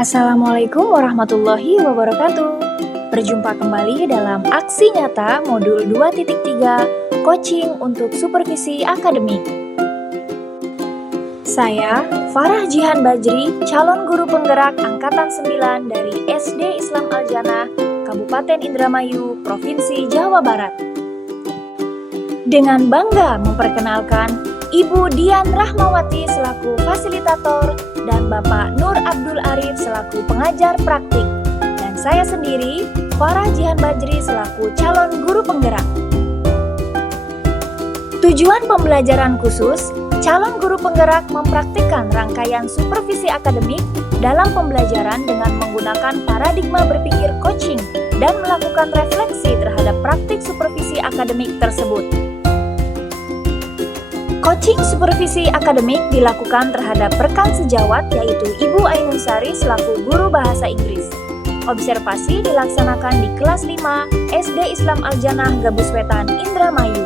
Assalamualaikum warahmatullahi wabarakatuh. Berjumpa kembali dalam Aksi Nyata Modul 2.3 Coaching untuk Supervisi Akademik. Saya, Farah Jihan Bajri, calon guru penggerak Angkatan 9 dari SD Islam Al-Jannah, Kabupaten Indramayu, Provinsi Jawa Barat. Dengan bangga memperkenalkan Ibu Dian Rahmawati selaku fasilitator dan Bapak Nur Abdul Arif selaku pengajar praktik, dan saya sendiri, Farah Jihan Bajri selaku calon guru penggerak. Tujuan pembelajaran khusus, calon guru penggerak mempraktikkan rangkaian supervisi akademik dalam pembelajaran dengan menggunakan paradigma berpikir coaching dan melakukan refleksi terhadap praktik supervisi akademik tersebut. Coaching supervisi akademik dilakukan terhadap rekan sejawat yaitu Ibu Ainun Sari selaku guru bahasa Inggris. Observasi dilaksanakan di kelas 5 SD Islam Al-Jannah Gabus Wetan, Indramayu.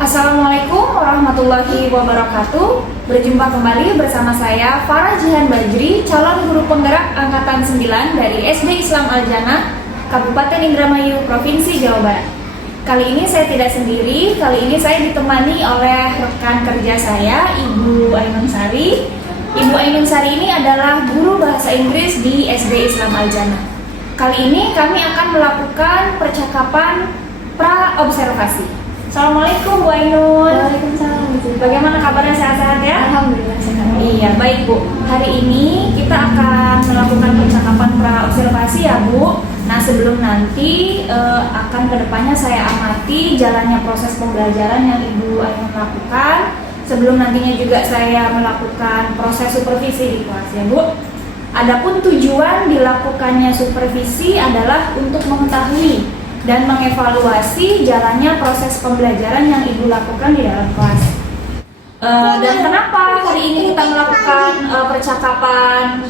Assalamualaikum warahmatullahi wabarakatuh. Berjumpa kembali bersama saya Farah Jihan Bajri, calon guru penggerak Angkatan 9 dari SD Islam Al-Jannah Kabupaten Indramayu, Provinsi Jawa Barat. Kali ini saya tidak sendiri, kali ini saya ditemani oleh rekan kerja saya, Ibu Ainun Sari. Ibu Ainun Sari ini adalah guru bahasa Inggris di SD Islam Al-Jannah. Kali ini kami akan melakukan percakapan pra-observasi. Assalamualaikum Bu Ainun. Waalaikumsalam. Bagaimana kabarnya, sehat-sehat ya? Alhamdulillah sehat. Iya, baik Bu. Hari ini kita akan melakukan percakapan pra-observasi ya Bu. Nah, sebelum nanti akan kedepannya saya amati jalannya proses pembelajaran yang Ibu Ainun lakukan. Sebelum nantinya juga saya melakukan proses supervisi di kelas ya Bu. Adapun tujuan dilakukannya supervisi adalah untuk mengetahui dan mengevaluasi jalannya proses pembelajaran yang Ibu lakukan di dalam kelas. Dan kenapa hari ini kita melakukan percakapan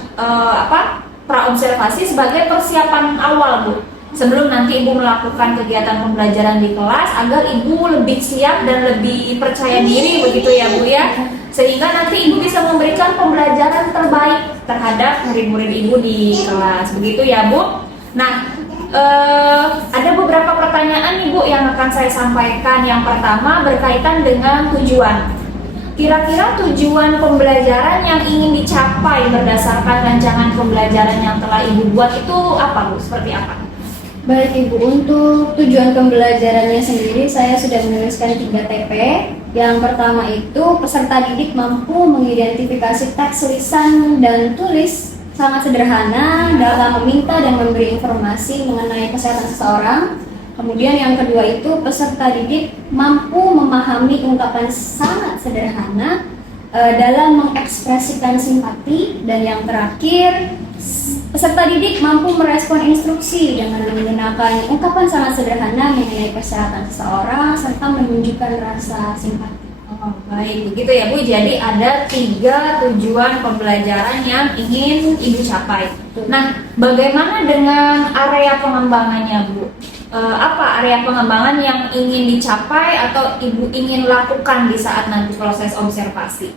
pra-observasi sebagai persiapan awal Bu, sebelum nanti Ibu melakukan kegiatan pembelajaran di kelas agar Ibu lebih siap dan lebih percaya diri begitu ya Bu ya, sehingga nanti Ibu bisa memberikan pembelajaran terbaik terhadap murid-murid Ibu di kelas begitu ya Bu. Nah, ada beberapa pertanyaan nih Bu yang akan saya sampaikan. Yang pertama berkaitan dengan tujuan. Kira-kira tujuan pembelajaran yang ingin dicapai berdasarkan rancangan pembelajaran yang telah Ibu buat itu apa Bu? Seperti apa? Baik Ibu, untuk tujuan pembelajarannya sendiri saya sudah menuliskan 3 TP. Yang pertama itu peserta didik mampu mengidentifikasi teks, lisan, dan tulis sangat sederhana dalam meminta dan memberi informasi mengenai kesehatan seseorang. Kemudian yang kedua itu peserta didik mampu memahami ungkapan sangat sederhana dalam mengekspresikan simpati. Dan yang terakhir, peserta didik mampu merespon instruksi dengan menggunakan ungkapan sangat sederhana mengenai kesehatan seseorang serta menunjukkan rasa simpati. Oh, baik, begitu ya Bu. Jadi ada 3 tujuan pembelajaran yang ingin Ibu capai. Nah, bagaimana dengan area pengembangannya Bu? Apa area pengembangan yang ingin dicapai atau Ibu ingin lakukan di saat nanti proses observasi?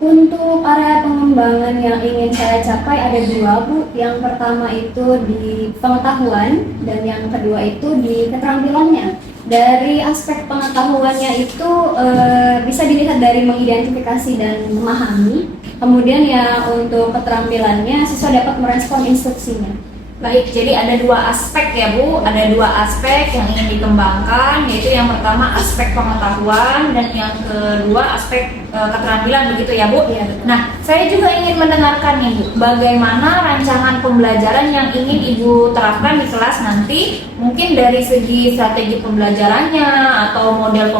Untuk area pengembangan yang ingin saya capai ada 2 Bu. Yang pertama itu di pengetahuan dan yang kedua itu di keterampilannya. Dari aspek pengetahuannya itu bisa dilihat dari mengidentifikasi dan memahami. Kemudian ya untuk keterampilannya siswa dapat merespon instruksinya. Baik, jadi ada 2 aspek ya Bu, ada 2 aspek yang ingin dikembangkan, yaitu yang pertama aspek pengetahuan dan yang kedua aspek keterampilan begitu ya Bu? Iya, betul. Nah, saya juga ingin mendengarkan nih Bu, bagaimana rancangan pembelajaran yang ingin Ibu terapkan di kelas nanti, mungkin dari segi strategi pembelajarannya atau model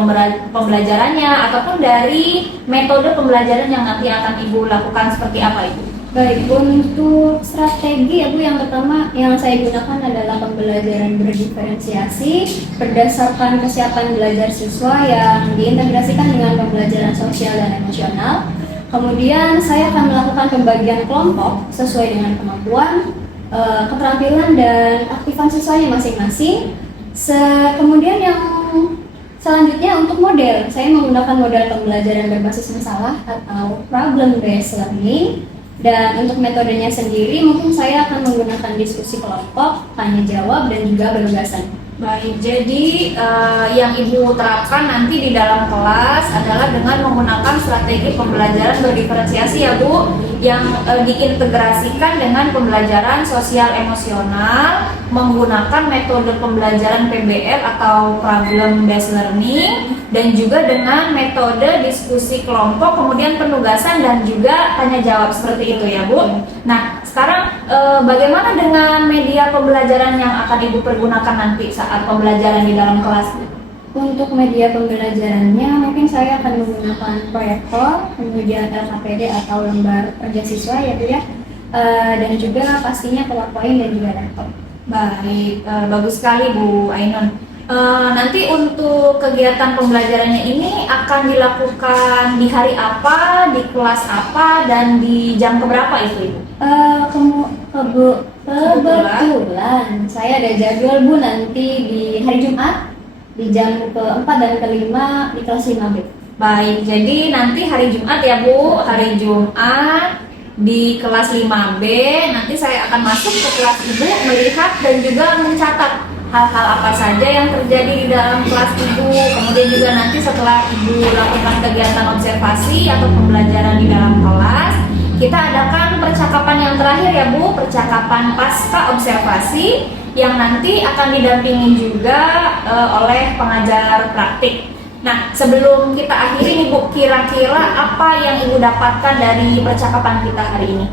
pembelajarannya ataupun dari metode pembelajaran yang nanti akan Ibu lakukan seperti apa Ibu? Baik, untuk strategi ya Bu, yang pertama yang saya gunakan adalah pembelajaran berdiferensiasi berdasarkan kesiapan belajar siswa yang diintegrasikan dengan pembelajaran sosial dan emosional. Kemudian saya akan melakukan pembagian kelompok sesuai dengan kemampuan, keterampilan, dan aktifan siswanya masing-masing. Kemudian yang selanjutnya untuk model, saya menggunakan model pembelajaran berbasis masalah atau problem based learning. Dan untuk metodenya sendiri mungkin saya akan menggunakan diskusi kelompok, tanya jawab, dan juga penugasan. Baik, jadi yang Ibu terapkan nanti di dalam kelas adalah dengan menggunakan strategi pembelajaran berdiferensiasi ya Bu, yang diintegrasikan dengan pembelajaran sosial emosional menggunakan metode pembelajaran PBL atau Problem Based Learning, dan juga dengan metode diskusi kelompok, kemudian penugasan dan juga tanya jawab seperti itu ya Bu. Nah, sekarang bagaimana dengan media pembelajaran yang akan Ibu pergunakan nanti saat pembelajaran di dalam kelas? Untuk media pembelajarannya mungkin saya akan menggunakan proyektor, kemudian LKPD atau lembar kerja siswa ya Bu ya, dan juga pastinya PowerPoint dan juga laptop. Baik, bagus sekali Bu Ainun. Nanti untuk kegiatan pembelajarannya ini akan dilakukan di hari apa, di kelas apa, dan di jam keberapa itu Ibu? Kebetulan saya ada jadwal Bu nanti di hari Jumat di jam ke-4 dan ke-5 di kelas 5B. Baik, jadi nanti hari Jumat ya Bu, hari Jumat di kelas 5B. Nanti saya akan masuk ke kelas Ibu, melihat dan juga mencatat hal-hal apa saja yang terjadi di dalam kelas Ibu. Kemudian juga nanti setelah Ibu lakukan kegiatan observasi atau pembelajaran di dalam kelas, kita adakan percakapan yang terakhir ya Bu, percakapan pasca observasi yang nanti akan didampingi juga oleh pengajar praktik. Nah, sebelum kita akhiri nih Bu, kira-kira apa yang Ibu dapatkan dari percakapan kita hari ini?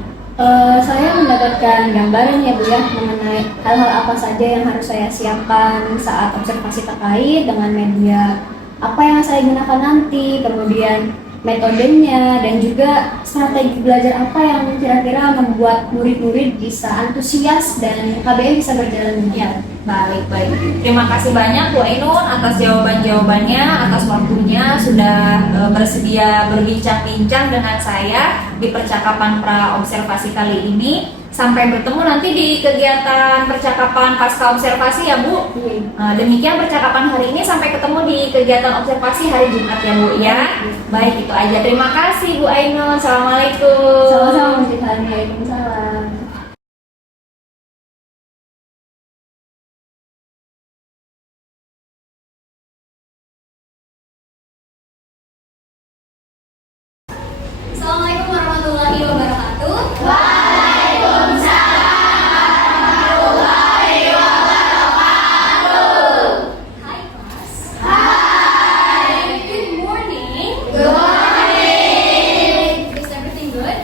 Saya mendapatkan gambaran ya Bu ya mengenai hal-hal apa saja yang harus saya siapkan saat observasi terkait dengan media apa yang saya gunakan nanti, kemudian metodenya, dan juga strategi belajar apa yang kira-kira membuat murid-murid bisa antusias dan KBM bisa berjalan dengan Ya, baik. Terima kasih banyak Bu Ainun atas jawaban-jawabannya, atas waktunya sudah bersedia berbincang-bincang dengan saya di percakapan pra observasi kali ini. Sampai bertemu nanti di kegiatan percakapan pasca observasi ya Bu. Demikian percakapan hari ini, sampai ketemu di kegiatan observasi hari Jumat ya Bu ya. Baik, itu aja. Terima kasih Bu Ainun. Assalamualaikum. Sama-sama Bu Tiffany. Waalaikumsalam. Assalamualaikum warahmatullahi wabarakatuh. Hi class. Good morning. Is everything good?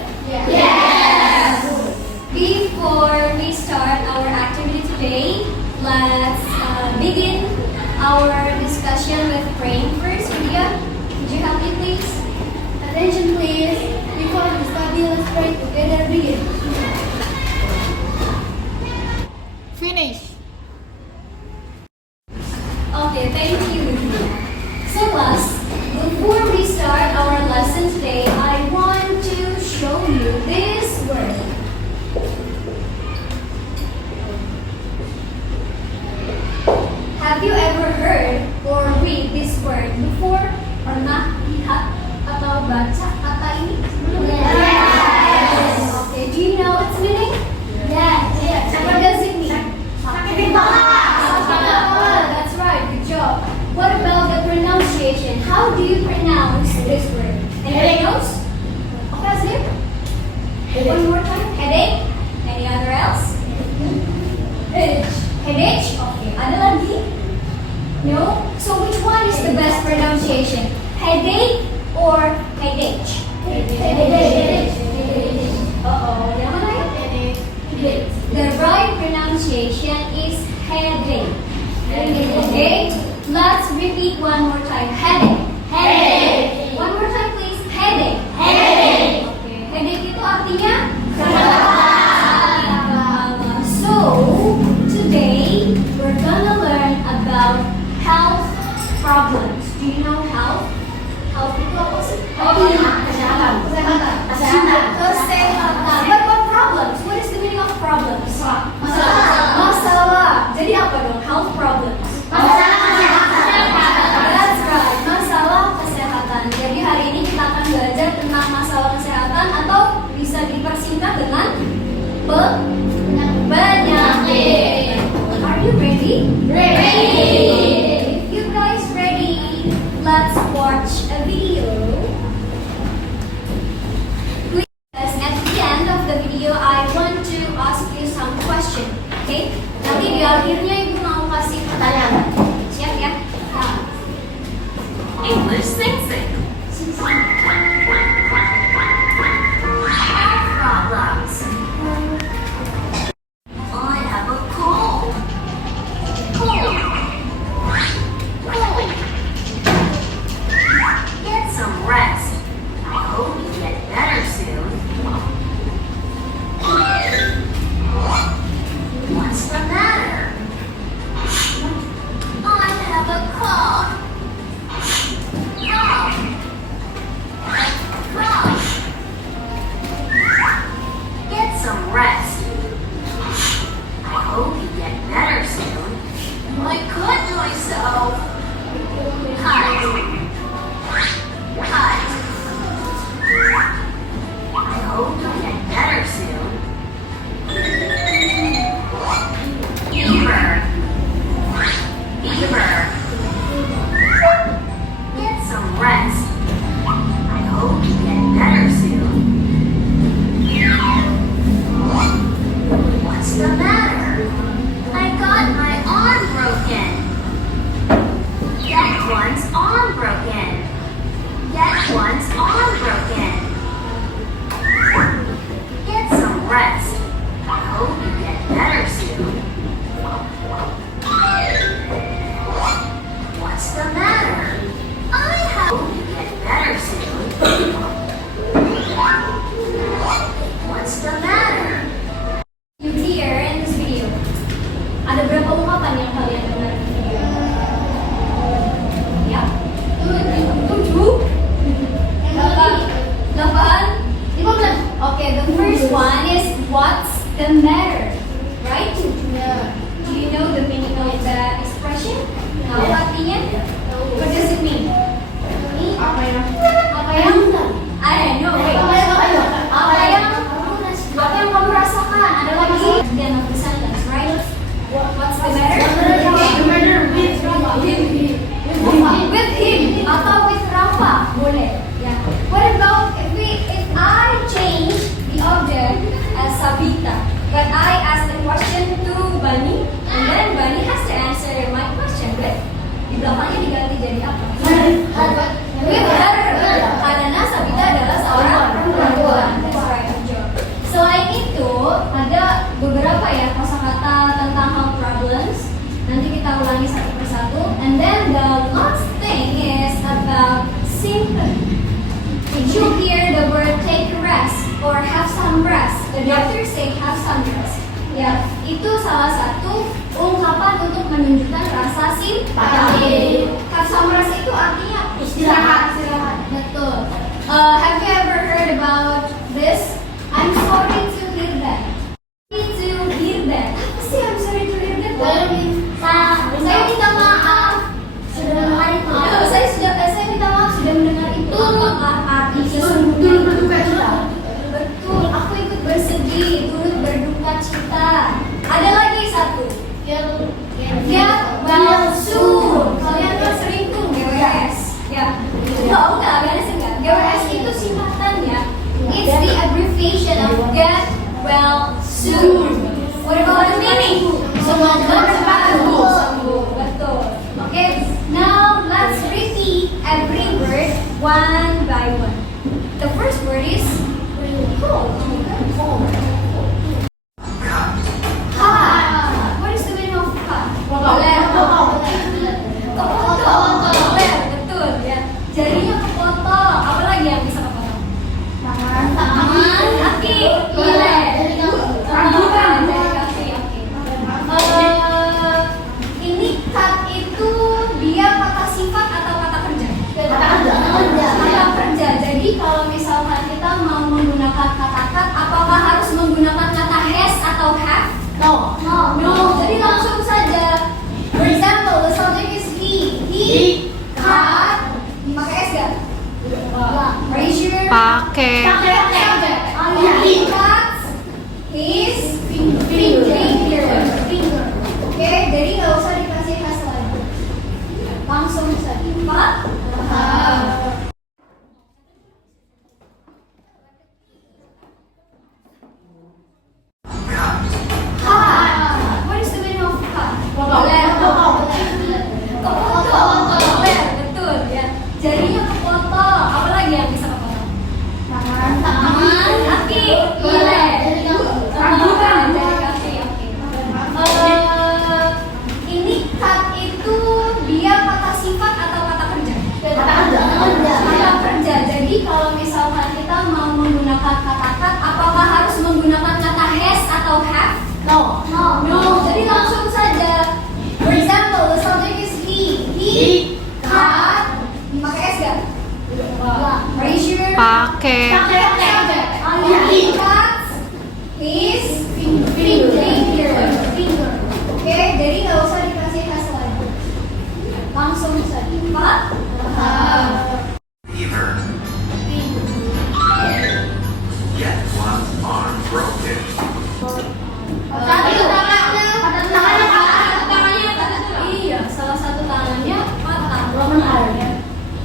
Before we start our activity today, let's begin our discussion with praying first. Lydia, could you help me please? Attention please. Before we study, let's pray together. Begin. Finish. Okay, thank you. So class, before we start our lesson today, I want to show you this word. Have you ever heard or read this word before? Pernah lihat atau baca kata ini sebelumnya? Yes. Okay, do you know its meaning? Yes. What does it mean? Sakit kepala. That's right, good job. What about the pronunciation? How do you pronounce this word? Anyone knows? Okay, Azir? One more time. Headache? Any other else? Headache. Headache? Okay. Ada lagi? No? So which one is the best pronunciation? Headache or headache? Headache. Uh-oh. Yang mana ya? Headache. The right pronunciation is headache. Okay? Let's repeat one more time. Headache. Headache. One more time please. Headache. Headache. Okay. Headache itu artinya Kepala. So, today we're gonna learn about health problems. Do you know health? Health itu apa sih? Kesehatan. Kesehatan. But what problems? What is the meaning of problems? Masalah. Masalah. Jadi apa dong? Health problems. Masalah kesehatan. That's right. Masalah kesehatan. Jadi hari ini kita akan belajar tentang masalah kesehatan, atau bisa dipersingkat ready? Ready! If you guys ready, let's watch a video. Please, at the end of the video, I want to ask you some question. Okay? Nanti di akhirnya ibu mau kasih pertanyaan. Siap ya? Nah. English Sing. Problems. I have a cold. Cold. Get some rest. I hope you get better soon. What's the matter? I have a cough. Cough. Cough. Get some rest. I hope you get better soon. I cut myself. Cut. Cut. I hope you get better soon. Fever. Fever. Get some rest. I hope you get better soon. What's the matter? I got my arm broken. Get one's arm broken. Get one's arm broken. Get some rest. I hope you get better soon. What's the matter? I hope you get better soon. What's the matter? You hear in this video. Ada berapa ungkapan yang kalian dengar di video? Ya? 7? 8? Okay, the first one is what's the matter? Right? Do you know the meaning of that expression? Tahu artinya? What does it mean? Apa yang? I don't know. Wait. Apa yang kamu rasakan? Ada lagi? Then of the sentence, right? What's the matter? With him atau with Rafa boleh. Ya. What about if I change the object as Sabita, but I ask the question to Bani, and then Bani has to answer my question, right? Di belakangnya diganti jadi apa? With her. Karena Sabita adalah seorang perempuan. That's right, Joe. Selain itu, ada beberapa ya kosakata tentang health problems. Nanti kita ulangi satu persatu. And then the last thing is about symptom. Did you hear the word take a rest or have some rest? The doctor say have some rest. Ya, itu salah satu ungkapan untuk menunjukkan rasa simpati. Have some rest itu artinya istirahat. Betul. Have you ever heard about this? I'm sorry to hear that. Sorry to hear that. Apa sih I'm sorry to hear that? Saya minta maaf. Sudah mendengar itu. Saya minta maaf sudah mendengar itu. Apakah arti sesungguhnya? Betul. Aku ikut bersedih, turut berduka cita. Ada lagi satu. Get well soon. Kalian kan sering tuh GWS. Ya. Tahu nggak? Ada sih nggak? GWS itu singkatannya. It's the abbreviation of get well soon. What about the meaning? Semoga cepat sembuh. Betul. Okay. Now let's repeat every word one by one. The first word is cold. Cut. What is the meaning of cut? Kepotong. Betul ya. Jarinya kepotong. Apa lagi yang bisa kepotong? Tangan, kaki, rambut, jari kaki. Oke. Ini cut itu dia kata sifat atau kata kerja? Kata kerja. Jadi kalau misalkan kita mau menggunakan kata cut, apakah harus menggunakan kata has atau have? No. Jadi langsung saja. For example, the subject is he. He cut. Pakai s gak? Are you sure? Pakai. He cuts his finger. Oke, jadi nggak usah Fever. Get one's arm broken. Iya, salah satu tangannya patah.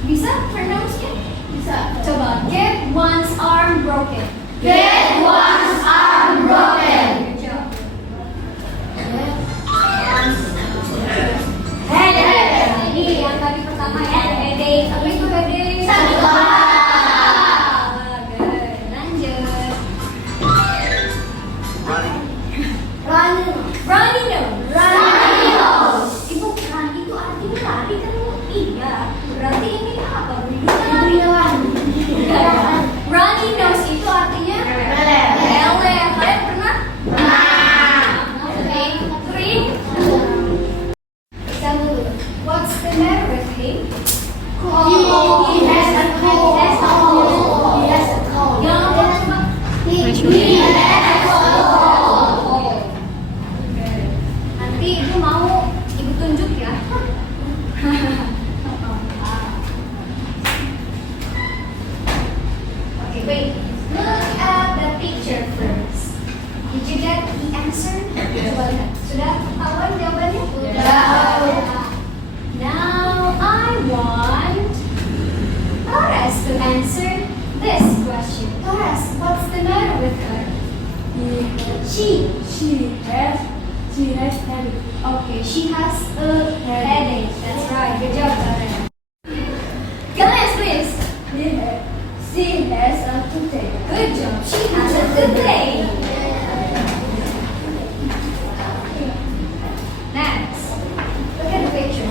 Bisa pronounce-nya? Bisa. Coba, get one's arm broken. Get one's arm broken. Good job. Headache. Ini yang tadi pertama ya, headache. Apa itu headache? Sakit kepala. Good. Lanjut. Running. Runny nose. Runny nose. Ibu, run itu artinya lari kan? Iya. Berarti ini apa? Runny nose itu artinya Meleleh. meleleh. Kalian pernah? Okay. Three. Example dulu. What's the matter with him? He has a cold. He has a cold. Yang apa coba? He has a cold. Nanti ibu mau ibu tunjuk ya. Okay, wait. Look at the picture first. Did you get the answer? Coba lihat. Sudah ketahuan jawabannya? Sudah. Now I want Torres to answer this question. Torres, what's the matter with her? She has headache. Okay, she has a headache. That's right. Good job, Torres. Guys, please. She has a toothache. Good job. She has a toothache. Next, look at the picture.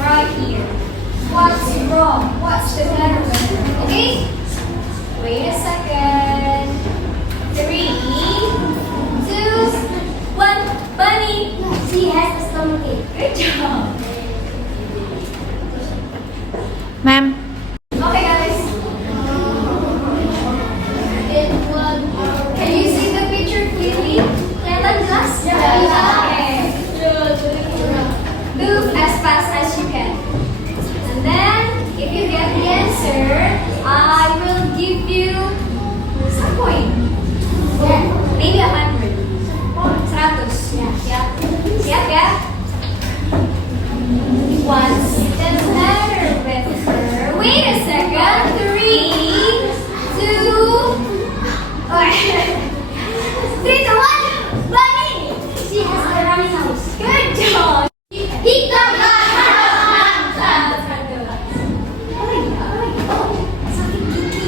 Right here. What's wrong? What's the matter with her? Okay? Wait a second. 3, 2, 1. Bunny. She has a stomachache. Good job. Ma'am. Okay, guys. Can you see the picture clearly? Kelihatan jelas? Okay. Move as fast as you can. And then, if you get the answer, I will give you some point. Maybe 100. 100. Siap? Siap ya? What's the matter with her? Wait a second. 3, 2, 3 to 1. Bunny! She has a runny nose. Good job! Hiccup! Sakit gigi.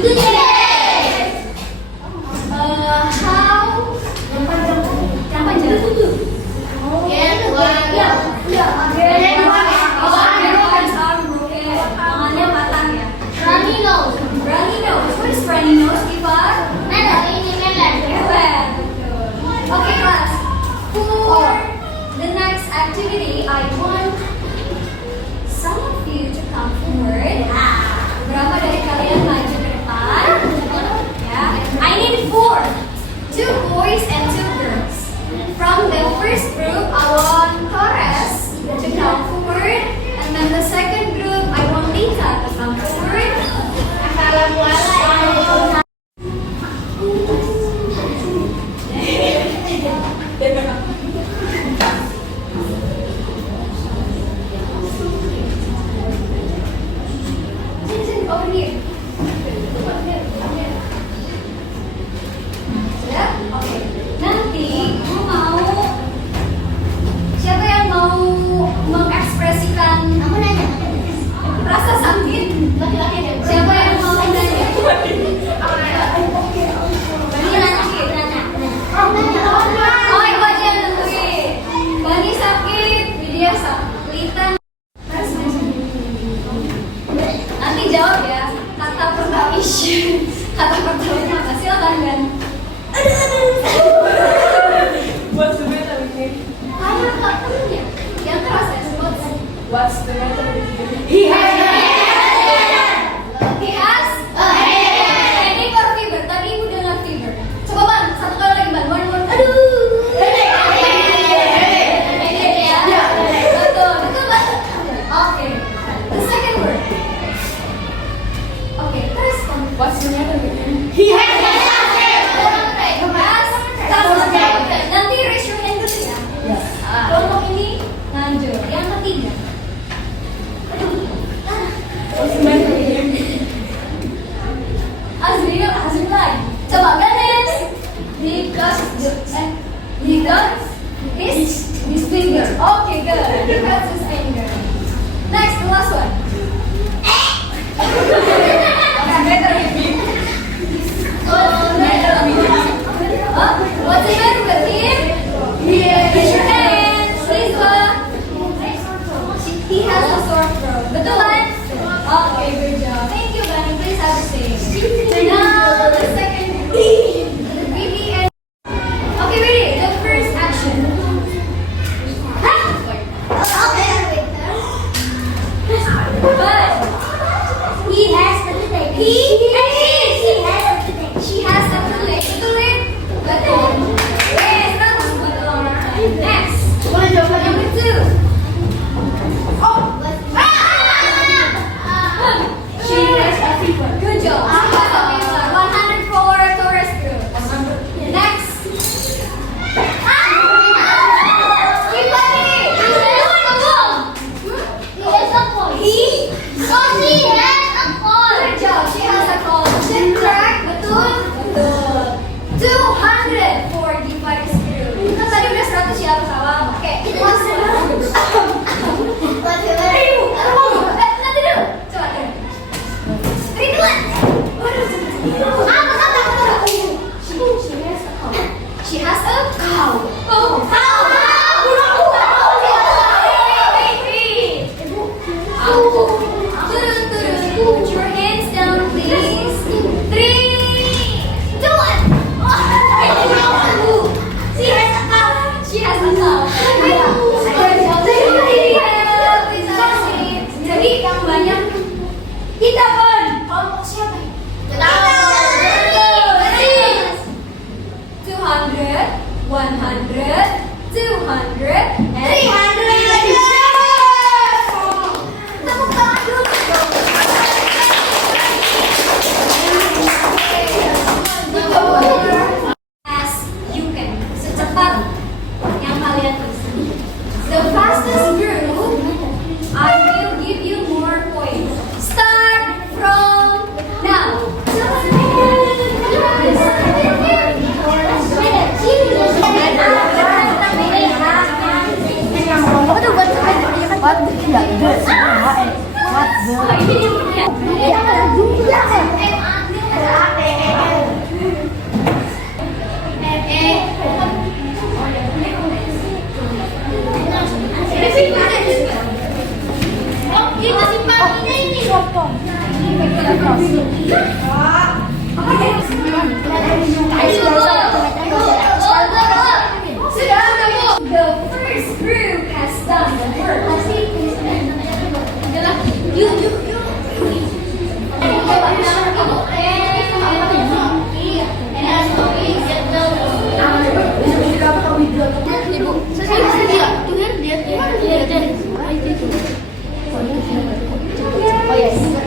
How? Yang panjang itu. Get one. Ya, ya. Tangannya patah ya. Runny nose. Runny nose. What is runny nose, Ivar? Ini meleleh. Okay, class. For the next activity, I want some of you to come forward. Berapa dari kalian maju ke depan? Ya. I need 4. 2 boys and 2 girls. From the first group, I want Torres to come forward, and then the second group, I want Lita to come forward. Over here. Sudah? Oke. Nanti done? His finger. Okay, good. That's his finger. Next, the last one. What's the matter with him? Raise your hands, Lisa. He has a sore throat. Betul kan? Okay, good job. Thank you, Bunny. Please have a seat. So now the second ready and okay, ready. The first action. But he has a toothache. She has a toothache. Betul? Betul. Yes, bagus. Betul. Next. Number 2. She has a fever. Good job. She has a fever. 104 Taurus group. Next. Good job. She has a cold. Chin crack. Betul? Betul. 200 for the virus group. Kan tadi udah 100 ya bersama. Oke. Last one. Nanti dulu. Coba dulu. Three, two, one. She has a cow. Oh, cow. Turun. Put your hands down, please. 3, 2, 1. She has a cow. She has a cow. Jadi yang banyak kita pun kelompok siapa? 200, 100, 200, and 300. Tepuk tangan dulu. As you can, secepat yang kalian bisa. The fastest group, I will give you more points. Start from now. The first group has done the work.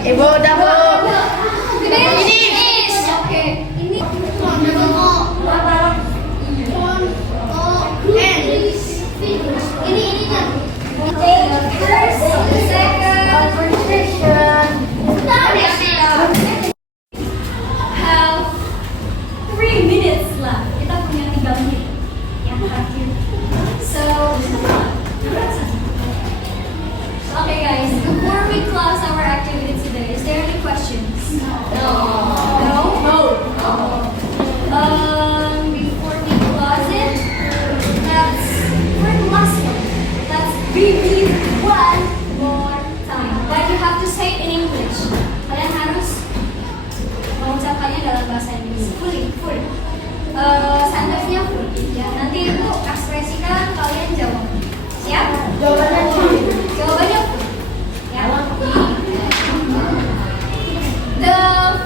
Ibu udah Bu. Finish. Oke. Ini first, second, have 3 minutes left. Kita punya 3 menit yang terakhir. So, okay guys, before we close our activity today, is there any questions? No. Before we close it, let's for the last one. Let's review one more time. But you have to say it in English. Kalian harus mengucapkannya dalam bahasa Inggris. Full. Sentence-nya full. Ya, nanti Ibu ekspresikan, kalian jawab. Siap? Jawabannya full. Ya. The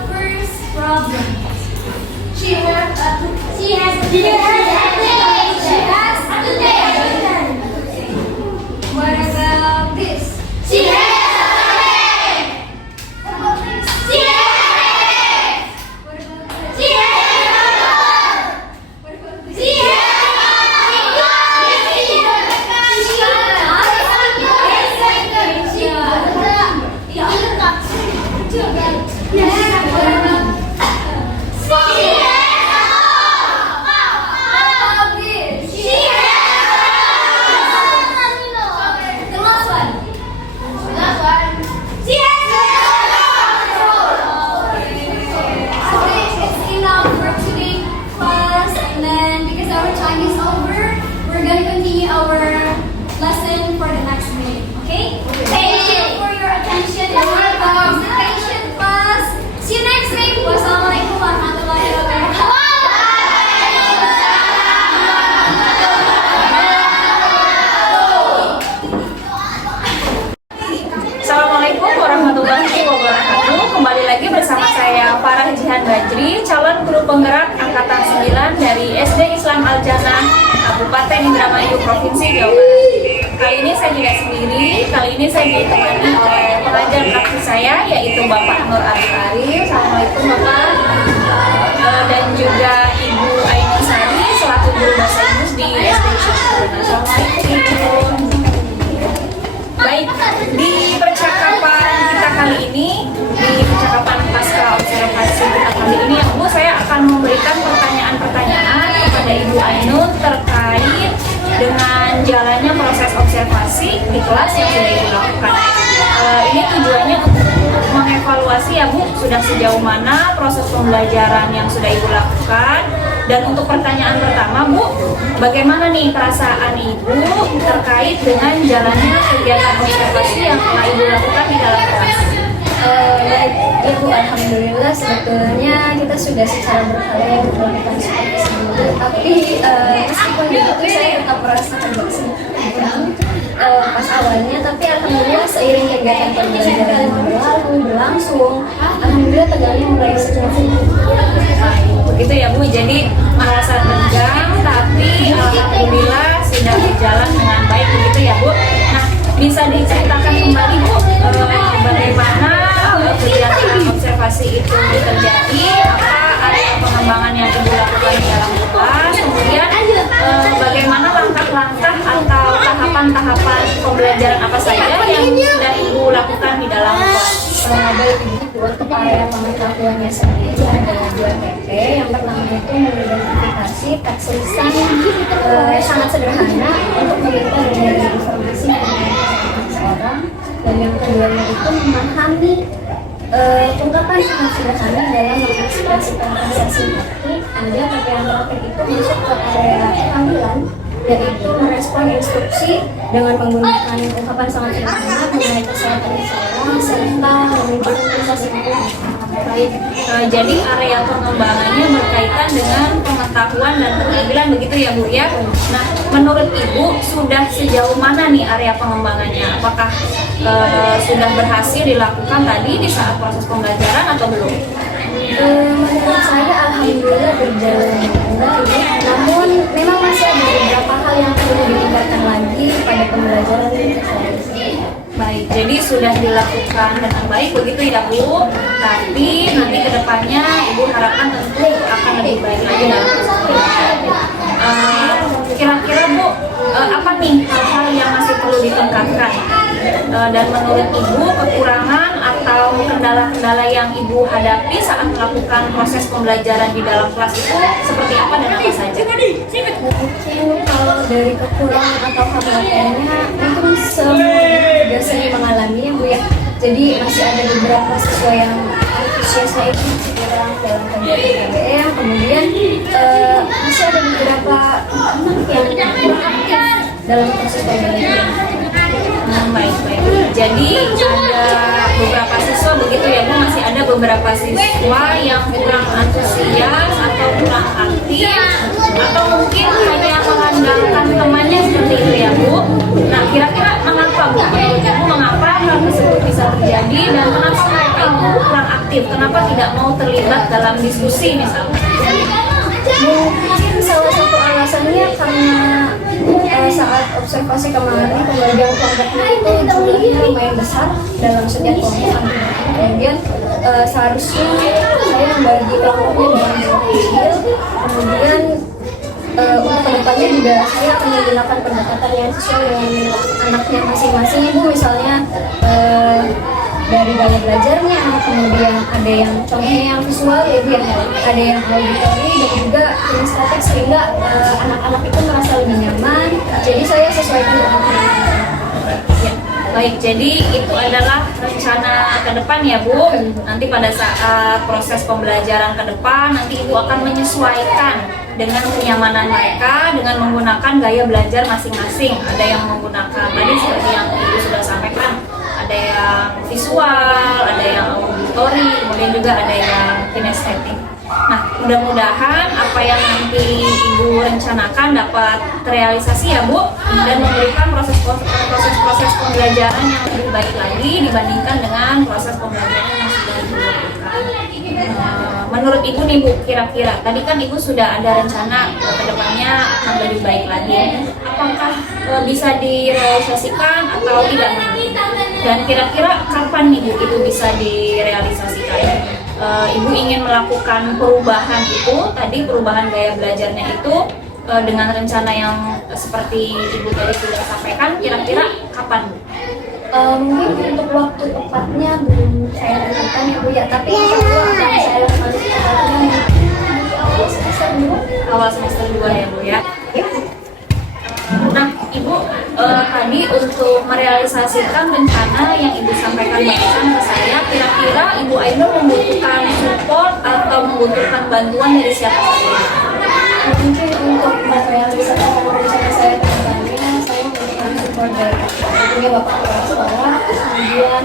first problem. She has a toothache. What about this? She has a headache. What about this? She has a headache. What about this? She has a headache. What about this? She has Kabupaten Indramayu, Provinsi Jawa Barat. Kali ini saya tidak sendiri, kali ini saya ditemani oleh pengajar praktis saya, yaitu Bapak Nur Arifari. Assalamualaikum Bapak. Dan juga Ibu Ainur Sari, selaku guru bahasa Inggris di SD Syukur. Assalamualaikum. Baik, di percakapan kita kali ini, di percakapan pasca observasi kita kali ini, Bu, saya akan memberikan pertanyaan-pertanyaan kepada Ibu Ainur terkait dengan jalannya proses observasi di kelas yang sudah Ibu lakukan. Ini tujuannya untuk mengevaluasi ya Bu, sudah sejauh mana proses pembelajaran yang sudah Ibu lakukan. Dan untuk pertanyaan pertama Bu, bagaimana nih perasaan Ibu terkait dengan jalannya kegiatan observasi yang telah Ibu lakukan di dalam kelas? Baik, Ibu, alhamdulillah sebetulnya kita sudah secara berkala yang melakukan seperti sebelumnya. Tapi meskipun begitu saya tetap merasa agak sedih pas awalnya. Tapi alhamdulillah seiring kegiatan pembelajaran berlangsung, alhamdulillah tegangnya mulai sedikit. Begitu ya Bu, jadi merasa tegang tapi alhamdulillah sudah berjalan dengan baik, begitu ya Bu. Nah, bisa diceritakan kembali Bu, bagaimana kegiatan observasi itu terjadi, apa area pengembangan yang Ibu lakukan di dalam kelas, kemudian bagaimana langkah-langkah atau tahapan-tahapan pembelajaran apa saja yang sudah Ibu lakukan di dalam kelas. Baik, untuk area pengetahuannya sendiri ada 2 TP. Yang pertama itu mengidentifikasi teks lisan sangat sederhana untuk memberikan informasi kepada seseorang, dan yang keduanya itu memahami ungkapan sangat sederhana dalam mengekspresikan rasa simpati. Kemudian TP yang terakhir itu masuk ke area kehamilan, yaitu merespon instruksi dengan menggunakan ungkapan sangat sederhana mengenai kesehatan seseorang serta menunjukkan proses Baik, jadi area pengembangannya berkaitan dengan pengetahuan dan keterampilan, begitu ya Bu ya. Nah, menurut Ibu sudah sejauh mana nih area pengembangannya? Apakah sudah berhasil dilakukan tadi di saat proses pembelajaran atau belum? Menurut saya alhamdulillah berjalan dengan baik, namun memang masih ada beberapa hal yang perlu ditingkatkan lagi pada pembelajaran ini. Baik, jadi sudah dilakukan dengan baik, begitu ya Bu. Tapi nanti kedepannya Ibu harapkan tentu akan lebih baik lagi dalam kira-kira Bu, apa nih hal-hal yang masih perlu ditingkatkan? Dan menurut Ibu kekurangan atau kendala-kendala yang Ibu hadapi saat melakukan proses pembelajaran di dalam kelas itu seperti apa dan apa saja? Mungkin kalau dari kekurangan atau hambatan-nya mungkin semua juga sering mengalami ya Bu ya. Jadi masih ada beberapa siswa yang antusiasnya itu masih kurang dalam kegiatan PBM. Kemudian masih ada beberapa anak yang kurang aktif dalam proses pembelajaran. Baik. Jadi ada beberapa siswa begitu ya Bu, masih ada beberapa siswa yang kurang antusias atau kurang aktif atau mungkin hanya mengandalkan temannya seperti itu ya Bu. Nah, kira-kira mengapa Bu? Menurut Ibu mengapa hal tersebut bisa terjadi dan kenapa mereka itu kurang aktif? Kenapa tidak mau terlibat dalam diskusi misalnya? Mungkin salah satu alasannya karena saat observasi kemarin pembagian kelompoknya itu jumlahnya lumayan besar dalam setiap kelompok. Kemudian seharusnya saya membagi kelompoknya dengan jumlah kecil. Kemudian untuk kedepannya juga saya akan menggunakan pendekatan yang sesuai dengan minat anaknya masing-masing. Ibu misalnya dari gaya belajarnya, kemudian ada yang contohnya yang visual, ya ada yang auditori dan juga kinestetik, sehingga anak-anak itu merasa lebih nyaman. Jadi saya sesuaikan dengan Ya, baik, jadi itu adalah rencana ke depan ya Bu. Nanti pada saat proses pembelajaran ke depan, nanti Ibu akan menyesuaikan dengan kenyamanan mereka dengan menggunakan gaya belajar masing-masing. Ada yang menggunakan tadi seperti yang Ibu sudah sampaikan, ada yang visual, ada yang auditori, kemudian juga ada yang kinestetik. Nah, mudah-mudahan apa yang nanti Ibu rencanakan dapat terrealisasi ya Bu, dan memberikan proses pembelajaran yang lebih baik lagi dibandingkan dengan proses pembelajaran yang sudah Ibu lakukan. menurut Ibu nih Bu, kira-kira tadi kan Ibu sudah ada rencana ke depannya akan lebih baik lagi. Apakah bisa direalisasikan atau tidak? Dan kira-kira kapan nih Bu itu bisa direalisasikan? Ibu ingin melakukan perubahan itu, tadi perubahan gaya belajarnya itu dengan rencana yang seperti Ibu tadi sudah sampaikan, kira-kira kapan Bu? Mungkin untuk waktu tepatnya belum saya tentukan ya Bu ya, tapi insya Allah akan saya lakukan di awal semester 2. Awal semester 2 ya Bu ya. Nah Ibu, tadi untuk merealisasikan rencana yang Ibu sampaikan barusan ke saya, kira-kira Ibu Ainur membutuhkan support atau membutuhkan bantuan dari siapa saja? Mungkin untuk merealisasikan rencana saya ke depannya, saya membutuhkan support dari tentunya Bapak Keras bahwa kemudian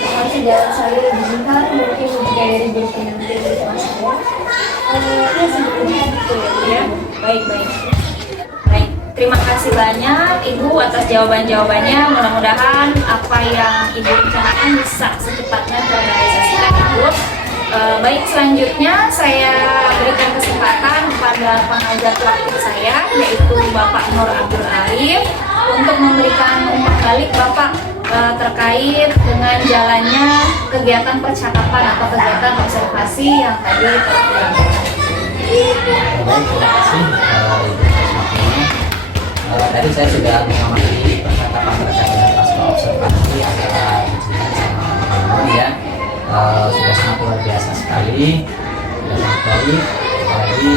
harus jalan saya lebih lancar, mungkin juga dari guru pendamping di kelas saya. Ya sebetulnya gitu ya. Baik. Terima kasih banyak Ibu atas jawaban-jawabannya. Mudah-mudahan apa yang Ibu rencanakan bisa secepatnya terrealisasikan Ibu. Baik, selanjutnya saya berikan kesempatan kepada pengajar praktik saya, yaitu Bapak Nur Abdul Arif, untuk memberikan umpan balik Bapak terkait dengan jalannya kegiatan percakapan atau kegiatan observasi yang tadi terbilang. Baik, terima kasih Ibu Sasmini. Tadi saya sudah mengamati percakapan pasca observasi antara ujian sama guru ya. Sudah sangat luar biasa sekali, sudah sangat baik. Apalagi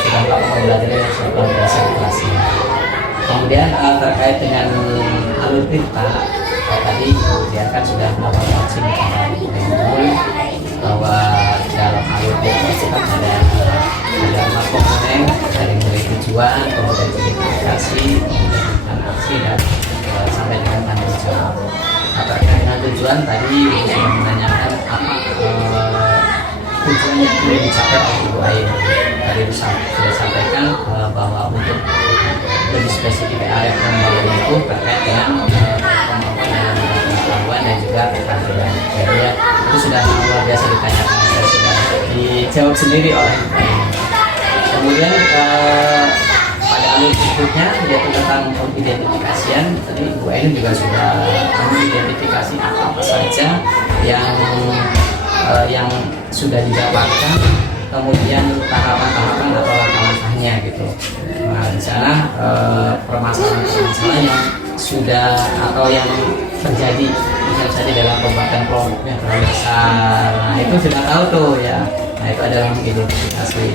sudah melakukan pembelajaran yang sangat luar biasa di kelas ini. Kemudian terkait dengan alur cerita, tadi Ibu Dian kan sudah melakukan coaching kepada guru bahwa dalam alur cerita itu kan ada 4 komponen, dari mulai tujuan, kemudian identifikasi, kemudian aksi dan sampai dengan tanggung jawab. Terkait dengan tujuan tadi Ibu sudah menanyakan apa tujuan yang ingin dicapai oleh Ibu Ain. Tadi sudah sampaikan bahwa untuk lebih spesifik area pengembangan itu terkait dengan kemampuan dalam pengetahuan dan juga keterampilan. Jadi ya, itu sudah luar biasa ditanyakan, saya sudah dijawab sendiri oleh Ibu Ain. Kemudian pada alur berikutnya yaitu tentang pengidentifikasian, tadi Ibu Ain juga sudah mengidentifikasi apa saja yang sudah didapatkan, kemudian tahapan-tahapan atau langkah-langkahnya gitu. Nah di sana permasalahan-permasalahan yang sudah atau yang terjadi misalnya saja dalam pembuatan kelompoknya terlalu besar, nah itu sudah tahu tuh ya. Nah itu adalah mengidentifikasi.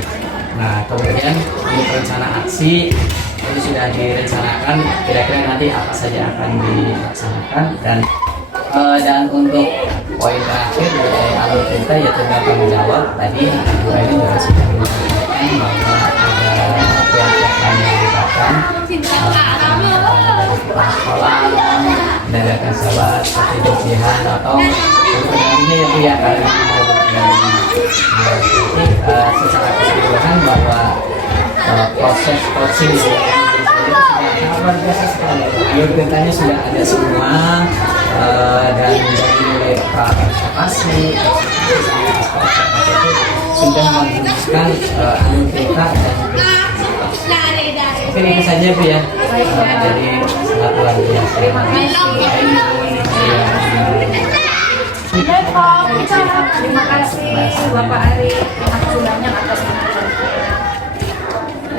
Nah kemudian untuk rencana aksi itu sudah direncanakan kira-kira nanti apa saja akan dilaksanakan, dan untuk poin terakhir dari alur cerita yaitu tanggung jawab. Tadi Ibu Aini juga sudah menyampaikan bahwa ada pihak-pihak lain yang dilibatkan dari kepala sekolah, dari rekan sahabat, seperti dosen atau pendampingnya ya Bu ya, karena secara keseluruhan bahwa proses coaching itu luar biasa sekali. Alur ceritanya sudah ada semua, dan dari mulai observasi itu sudah menggunakan alur cerita dan mungkin itu saja Bu ya. Jadi sangat luar biasa. Terima kasih. Terima kasih Bapak Ari, terima kasih banyak atas penjelasannya.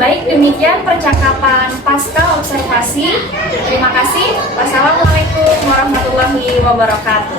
Baik, demikian percakapan pasca observasi. Terima kasih. Wassalamualaikum warahmatullahi wabarakatuh.